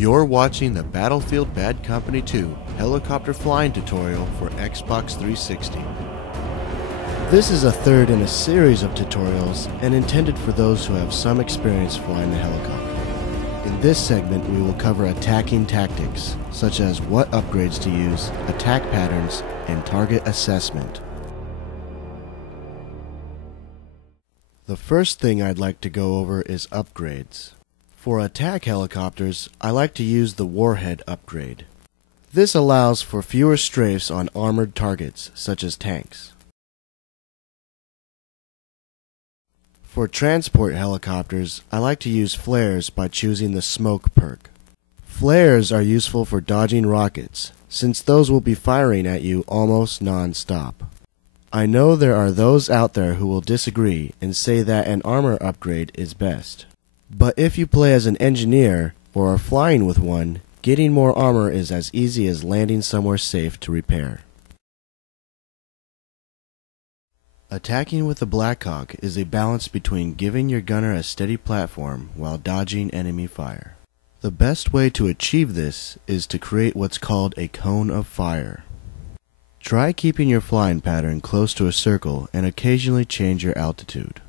You're watching the Battlefield Bad Company 2 helicopter flying tutorial for Xbox 360. This is a third in a series of tutorials and intended for those who have some experience flying the helicopter. In this segment, we will cover attacking tactics, such as what upgrades to use, attack patterns, and target assessment. The first thing I'd like to go over is upgrades. For attack helicopters, I like to use the Warhead upgrade. This allows for fewer strafes on armored targets, such as tanks. For transport helicopters, I like to use flares by choosing the Smoke perk. Flares are useful for dodging rockets, since those will be firing at you almost non-stop. I know there are those out there who will disagree and say that an armor upgrade is best. But if you play as an engineer, or are flying with one, getting more armor is as easy as landing somewhere safe to repair. Attacking with the Blackhawk is a balance between giving your gunner a steady platform while dodging enemy fire. The best way to achieve this is to create what's called a cone of fire. Try keeping your flying pattern close to a circle and occasionally change your altitude.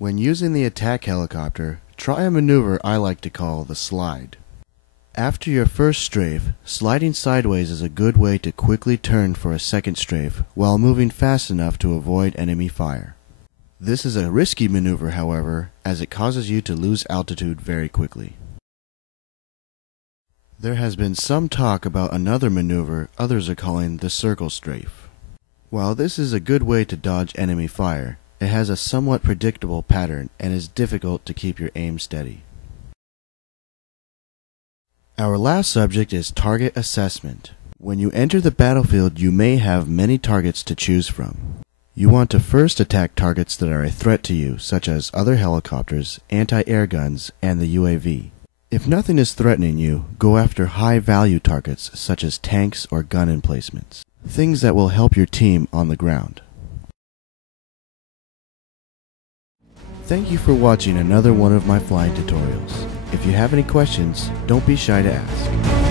When using the attack helicopter, try a maneuver I like to call the slide. After your first strafe, sliding sideways is a good way to quickly turn for a second strafe while moving fast enough to avoid enemy fire. This is a risky maneuver, however, as it causes you to lose altitude very quickly. There has been some talk about another maneuver others are calling the circle strafe. While this is a good way to dodge enemy fire, it has a somewhat predictable pattern and is difficult to keep your aim steady. Our last subject is target assessment. When you enter the battlefield, you may have many targets to choose from. You want to first attack targets that are a threat to you, such as other helicopters, anti-air guns, and the UAV. If nothing is threatening you, go after high-value targets such as tanks or gun emplacements, things that will help your team on the ground. Thank you for watching another one of my flying tutorials. If you have any questions, don't be shy to ask.